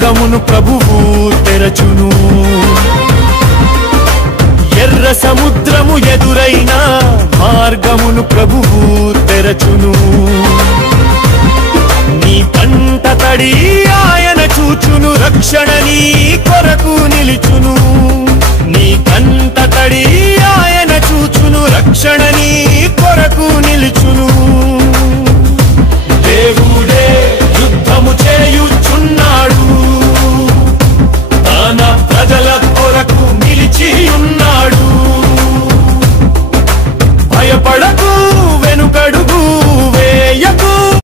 మార్గమును ప్రభువు తెరచును ఎర్ర సముద్రము ఎదురైనా మార్గమును ప్రభువు తెరచును నీ పంట తడి ఆయన చూచును రక్షణ నీ కొరకు నిలుచును నీ కంట తడి ఆయన చూచును రక్షణ నీ కొరకు నిలుచును